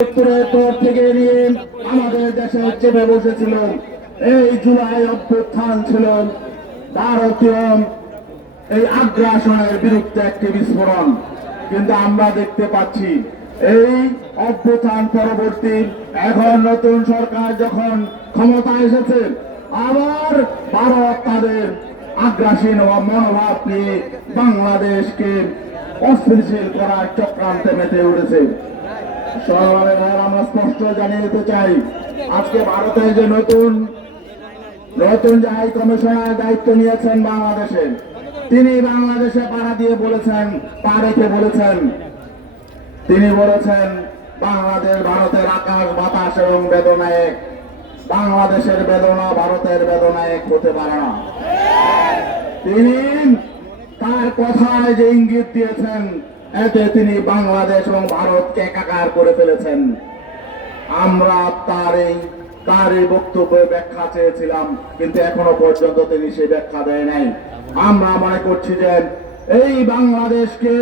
উত্তরের পর থেকে নিয়ে আমাদের দেশে চেপে বসেছিল এই জুলাই অভ্যুত্থান ছিল ভারতীয় এই আগ্রাসনের বিরুদ্ধে একটি বিস্ফোরণ। কিন্তু আমরা দেখতে পাচ্ছি এই অভ্যুত্থান পরবর্তী এখন নতুন সরকার যখন ক্ষমতায় এসেছে, আবার ভারত তাদের আগ্রাসীন মনোভাব নিয়ে বাংলাদেশকে অস্থিতিশীল করার চক্রান্তে মেতে উঠেছে। আমরা স্পষ্ট জানিয়ে দিতে চাই, আজকে ভারতের যে নতুন যে হাই কমিশনার দায়িত্ব নিয়েছেন বাংলাদেশে, তিনি বাংলাদেশে পাড়া দিয়ে বলেছেন, পা রেখে বলেছেন, তিনি বলেছেন বাংলাদেশ ভারতের আকাশ বাতাস এবং বেদনা এক, বাংলাদেশের বেদনা ভারতের বেদনা এক হতে পারে না। তিনি তার কথায় যে ইঙ্গিত দিয়েছেন, এতে তিনি বাংলাদেশ এবং ভারতকে একাকার করে ফেলেছেন। আমরা তার এই বক্তব্যে ব্যাখ্যা চেয়েছিলাম, কিন্তু এখনো পর্যন্ত তিনি সেই ব্যাখ্যা দেয় নাই। আমরা মনে করছি যে এই বাংলাদেশকে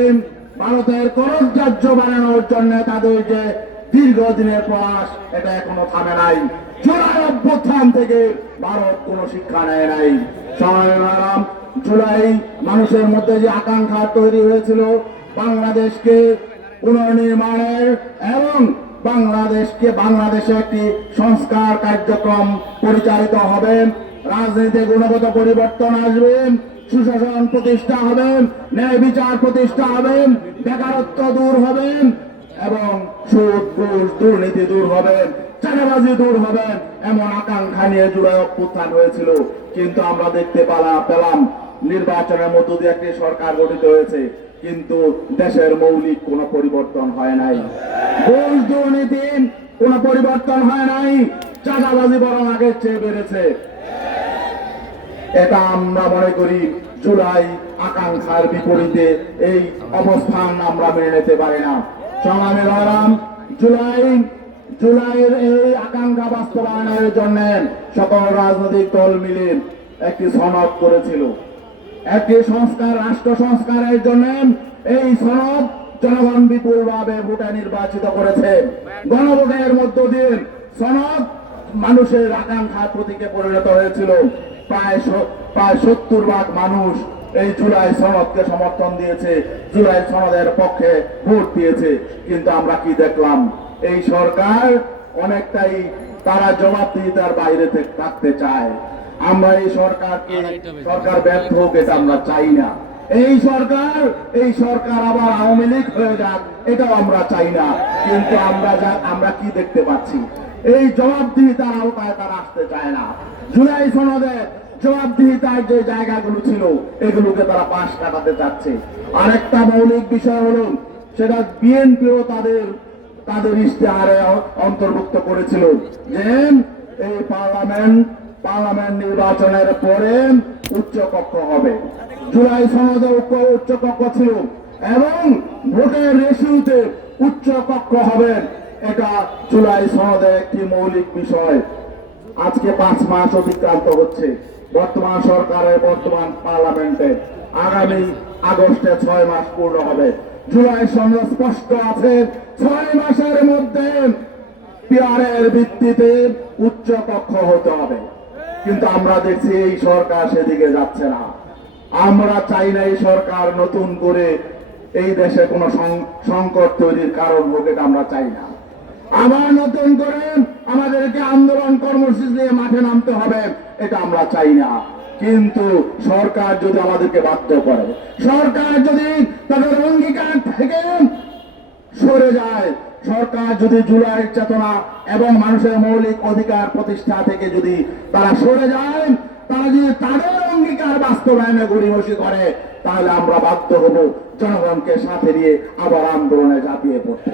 ভারতের করজরাজ্য বানানোর জন্য তাদের যে দীর্ঘদিনের প্রয়াস, এটা এখনো থামে নাই। জুলাই অভ্যুত্থান থেকে ভারত কোনো শিক্ষা নেয় নাই। জুলাই মানুষের মধ্যে যে আকাঙ্ক্ষা তৈরি হয়েছিল বাংলাদেশকে পুনর্নির্মাণের এবং বাংলাদেশে একটি সংস্কার কার্যক্রম পরিচালিত হবে, রাজনীতিতে গুণগত পরিবর্তন আসবে, সুশাসন প্রতিষ্ঠা হবে, ন্যায় বিচার প্রতিষ্ঠা হবে, বেকারত্ব দূর হবে এবং সুদ ঘুষ দুর্নীতি দূর হবে, চাঁদাবাজি দূর হবে, এমন আকাঙ্ক্ষা নিয়ে জুলাই অভ্যুত্থান হয়েছিল। কিন্তু আমরা দেখতে পেলাম নির্বাচনের মধ্য দিয়ে একটি সরকার গঠিত হয়েছে, কিন্তু দেশের মৌলিক কোনো পরিবর্তন হয় নাই। ঘুষ দুর্নীতি কোনো পরিবর্তন হয় নাই, চাঁদাবাজি বরং আগের চেয়ে বেড়েছে। এটা আমরা মনে করি জুলাই আকাঙ্ক্ষার বিপরীতে এই অবস্থান আমরা মেনে নিতে পারি না। সংগ্রামী ভাইরাম, জুলাইয়ের এই আকাঙ্ক্ষা বাস্তবায়নের জন্য সকল রাজনৈতিক দল মিলে একটি সনদ করেছিল, একটি রাষ্ট্র সংস্কারের জন্য। এই সনদ জনগণ বিপুলভাবে ভোটে নির্বাচিত করেছে। গণভোটের মধ্য দিয়ে সনদ মানুষের আকাঙ্ক্ষার প্রতীকে পরিণত হয়েছিল। প্রায় 70% মানুষ এই জুলাই সনদকে সমর্থন দিয়েছে, জুলাই সনদের পক্ষে ভোট দিয়েছে। কিন্তু আমরা কি দেখলাম, এই সরকার অনেকটাই তারা জবাবদিহিতার বাইরে থাকতে চায়। আমরা এই সরকার ব্যর্থ হোক, এটা আমরা চাই না। এই সরকার আবার আওয়ামী লীগ হয়ে যাক, এটাও আমরা চাই না। কিন্তু আমরা কি দেখতে পাচ্ছি, এই জবাবদিহিতার আওতায় তারা আসতে চায় না। জুলাই সনদে জবাবদিহিতার যে জায়গাগুলো ছিল, এগুলোকে তারা পাশ কাটাতে চাচ্ছে। আরেকটা মৌলিক বিষয় হলো, সেটা বিএনপিও তাদের ইশতেহারে অন্তর্ভুক্ত করেছিল যে এই পার্লামেন্ট নির্বাচনের পরে উচ্চ কক্ষ হবে। জুলাই সনদে উচ্চ কক্ষ ছিল এবং ভোটের রেশিওতে উচ্চ কক্ষ হবে, এটা জুলাই সনদের একটি মৌলিক বিষয়। আজকে 5 মাস অতিক্রান্ত হচ্ছে বর্তমান সরকারের, বর্তমান পার্লামেন্টে। আগামী আগস্টে 6 মাস পূর্ণ হবে। জুলাই সনদ স্পষ্ট আছে, 6 মাসের মধ্যে পিয়ারের ভিত্তিতে উচ্চ কক্ষ হতে হবে। কিন্তু আমরা দেখছি এই সরকার সেদিকে যাচ্ছে না। আমরা চাই না এই সরকার নতুন করে এই দেশে কোনো সংকট তৈরির কারণ হোক, এটা আমরা চাই না। আবার নতুন করে আমাদেরকে আন্দোলন কর্মসূচি নিয়ে মাঠে নামতে হবে, এটা আমরা চাই না। কিন্তু সরকার যদি আমাদেরকে বাধ্য করে, সরকার যদি তাদের অঙ্গীকার থেকে সরে যায়, সরকার যদি জুলাইয়ের চেতনা এবং মানুষের মৌলিক অধিকার প্রতিষ্ঠা থেকে যদি তারা সরে যায়, তারা যদি তাদের অঙ্গীকার বাস্তবায়নে গড়িমসি করে, তাহলে আমরা বাধ্য হব জনগণকে সাথে নিয়ে আবার আন্দোলনে ঝাঁপিয়ে পড়তে।